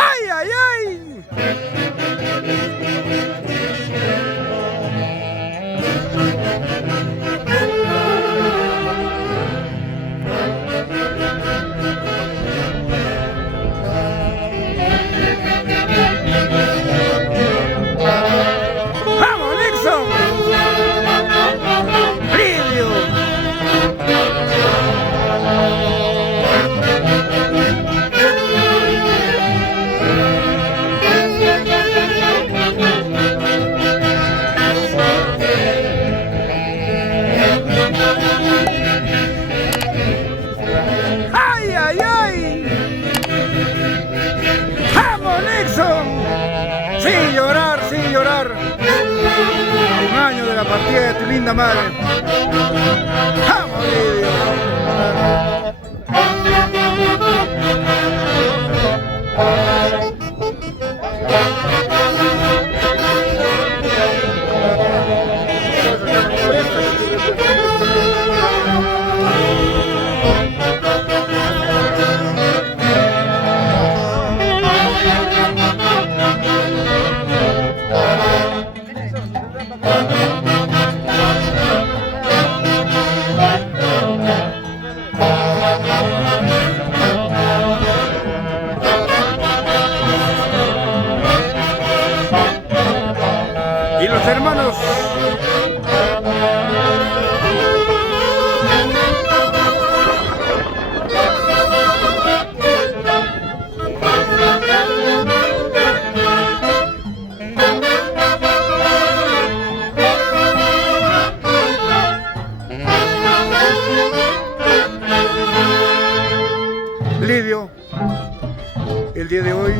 ¡Ay, ay, ay! ¡Vamos, Nixon! ¡Lidio! ¡Ay, ay, ay! ¡Vamos, Nixon! Sin llorar, sin llorar. A un año de la partida de tu linda madre. ¡Vamos, Lidio! Y los hermanos Lidio, el día de hoy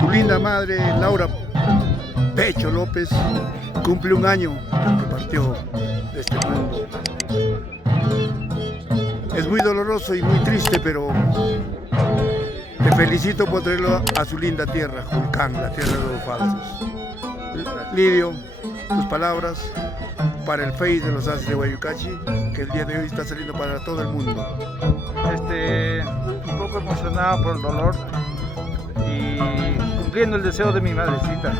tu linda madre Laura Pecho López cumple un año que partió de este mundo. Es muy doloroso y muy triste, pero te felicito por traerlo a su linda tierra, Julcán, la tierra de los falsos. Lidio, tus palabras para el Face de los Haces de Guayucachi, que el día de hoy está saliendo para todo el mundo. Un poco emocionado por el dolor y cumpliendo el deseo de mi madrecita.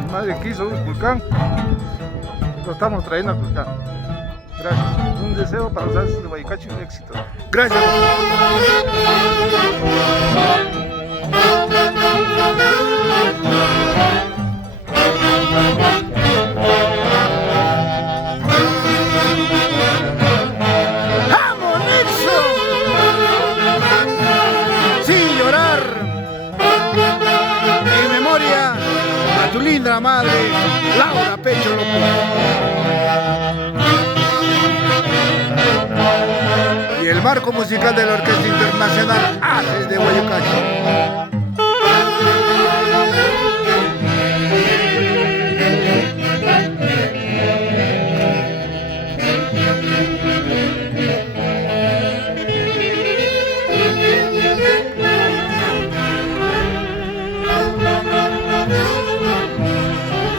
Mi madre quiso un Julcán, lo estamos trayendo a Julcán. Gracias. Un deseo para los Haces de Guayucachi, un éxito. Gracias. ¡Vamos, Nixon! Sin llorar. En memoria a tu linda madre, Laura Pecho López. Y el marco musical de la Orquesta Internacional Haces de Guayucachi.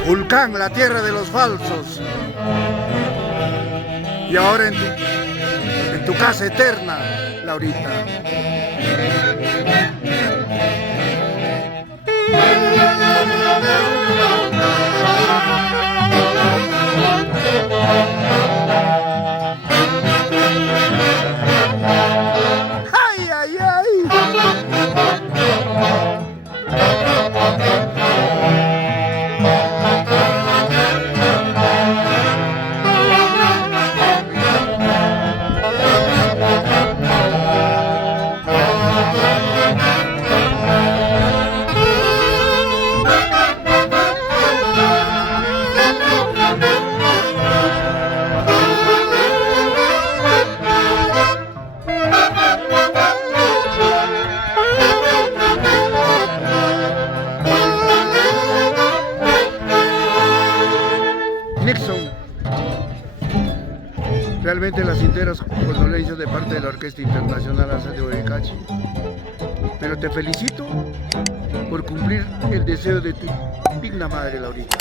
Julcán, la tierra de los falsos. Y ahora en tu casa eterna, Laurita. ¡Ay, ay, ay! Nixon, realmente las sinceras condolencias de parte de la Orquesta Internacional ASA de Boyacá. Pero te felicito por cumplir el deseo de tu digna madre, Laurita.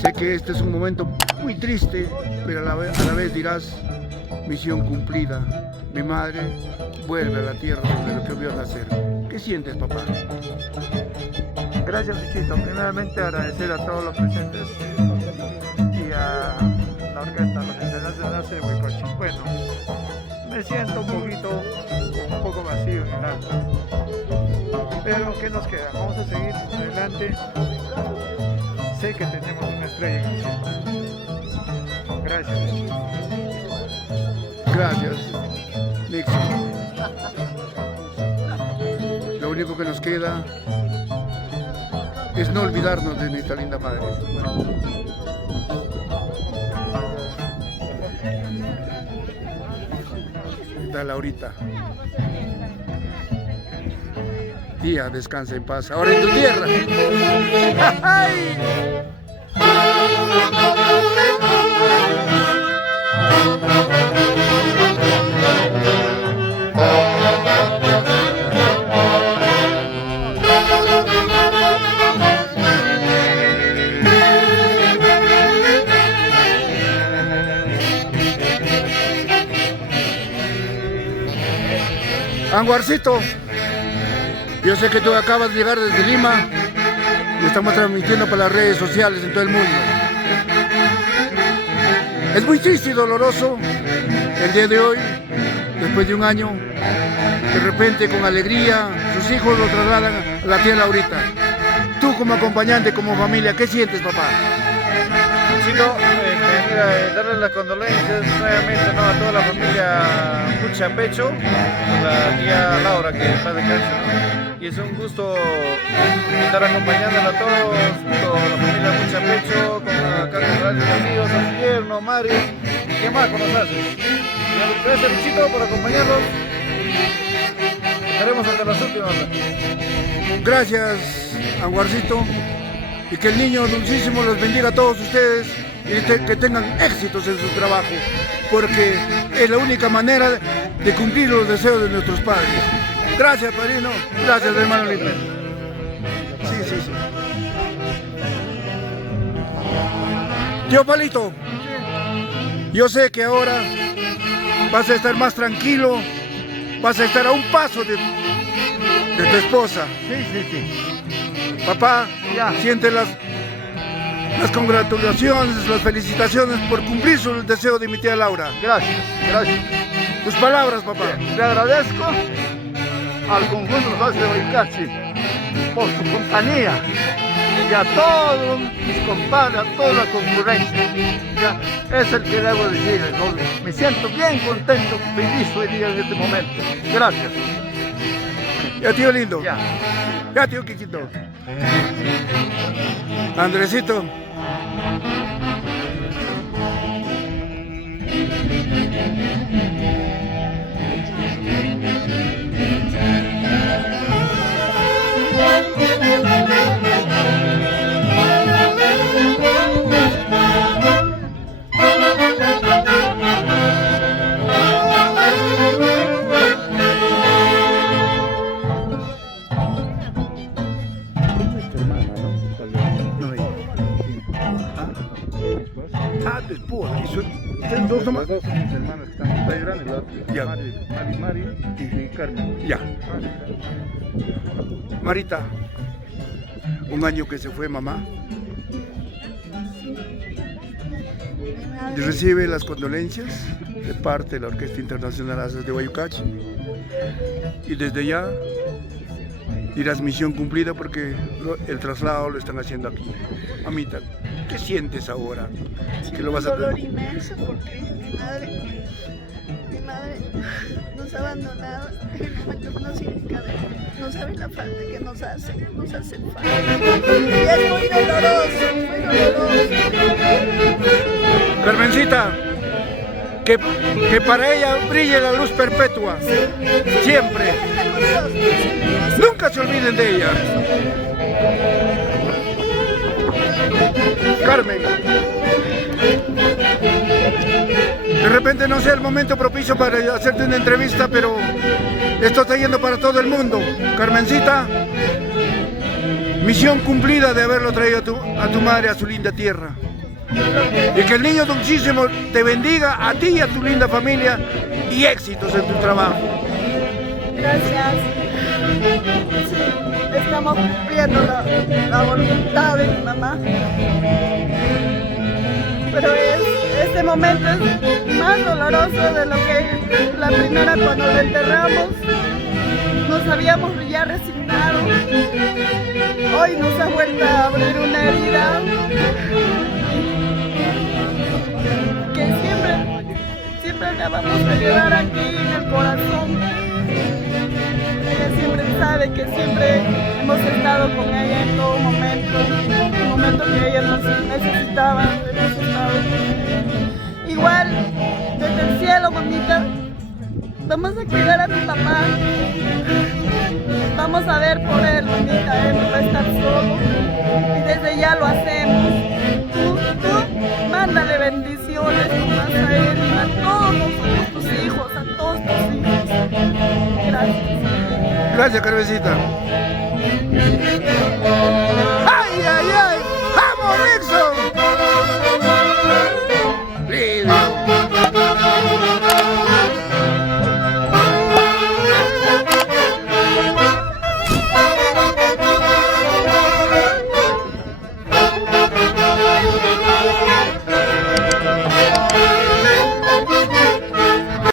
Sé que este es un momento muy triste, pero a la vez dirás, misión cumplida. Mi madre vuelve a la tierra donde lo que vio nacer. ¿Qué sientes, papá? Gracias, Luchito. Primeramente agradecer a todos los presentes y a la orquesta, a los internacionales de Huaycachi. Bueno, me siento un poco vacío en el alma. Pero ¿qué nos queda? Vamos a seguir adelante. Sé que tenemos una estrella en el cielo. Gracias, Luchito. Gracias, Nixon. Lo único que nos queda es no olvidarnos de nuestra linda madre. Está Laurita. Tía, descansa en paz. Ahora en tu tierra. Anguarcito, yo sé que tú acabas de llegar desde Lima y estamos transmitiendo para las redes sociales en todo el mundo. Es muy triste y doloroso el día de hoy, después de un año, de repente con alegría sus hijos lo trasladan a la tía Laurita. Tú como acompañante, como familia, ¿qué sientes, papá? Chico, mira, darle las condolencias nuevamente, ¿no?, a toda la familia Puchapecho, con la tía Laura, que está de cáncer, ¿no? Y es un gusto estar acompañándola a todos, toda la familia Puchapecho, con la carga de amigos, a su yerno, Mari, ¿qué más conoces? Gracias, Luchito, por acompañarnos. Estaremos hasta las últimas. Gracias, Anguarcito. Y que el niño dulcísimo los bendiga a todos ustedes y que tengan éxitos en su trabajo, porque es la única manera de cumplir los deseos de nuestros padres. Gracias, padrino. Gracias, hermano lindo. Sí. Tío Palito, yo sé que ahora vas a estar más tranquilo, vas a estar a un paso de tu esposa. Sí. Papá, Ya. siente las congratulaciones, las felicitaciones por cumplir su deseo de mi tía Laura. Gracias. Tus palabras, papá. Le agradezco al conjunto de los de Boyacá por su compañía y a todos mis compadres, a toda la concurrencia. Ya, es el que debo decir, ¿no? Me siento bien contento, feliz hoy día en este momento. Gracias. Ya, tío lindo. Ya. Tío Quiquito. Andresito. Tu esposa. ¿Ustedes dos nomás? Los dos son mis hermanos que están en Playa Grande, la otra, Ya. Mari y Carmen. Ya. Marita, un año que se fue mamá. Recibe las condolencias de parte de la Orquesta Internacional ASA de Huaycachi. Y desde ya dirás misión cumplida porque el traslado lo están haciendo aquí. Mamita, ¿qué sientes ahora? Que lo vas a Un dolor inmenso porque mi madre nos ha abandonado en el momento menos indicado. No sabe la falta que nos hace falta. Y es muy doloroso, Carmencita, que para ella brille la luz perpetua, siempre. Nunca se olviden de ella. Carmen. Carmen. De repente no sea el momento propicio para hacerte una entrevista, pero esto está yendo para todo el mundo. Carmencita, misión cumplida de haberlo traído a tu madre a su linda tierra. Y que el niño dulcísimo te bendiga a ti y a tu linda familia y éxitos en tu trabajo. Gracias. Sí, estamos cumpliendo la voluntad de mi mamá. Pero este momento es más doloroso de lo que la primera cuando lo enterramos. Nos habíamos ya resignado. Hoy nos ha vuelto a abrir una herida que siempre la vamos a llevar aquí en el corazón. Ella siempre sabe que siempre hemos estado con ella en todo momento, el momento que ella nos necesitaba, hemos estado. Igual, desde el cielo, mamita, vamos a cuidar a mi papá, vamos a ver por él, mamita, él no va a estar solo, y desde ya lo hacemos. Tú mándale bendiciones nomás a él, a todos nosotros, tus hijos, a todos tus hijos. Gracias. Gracias, Carmencita.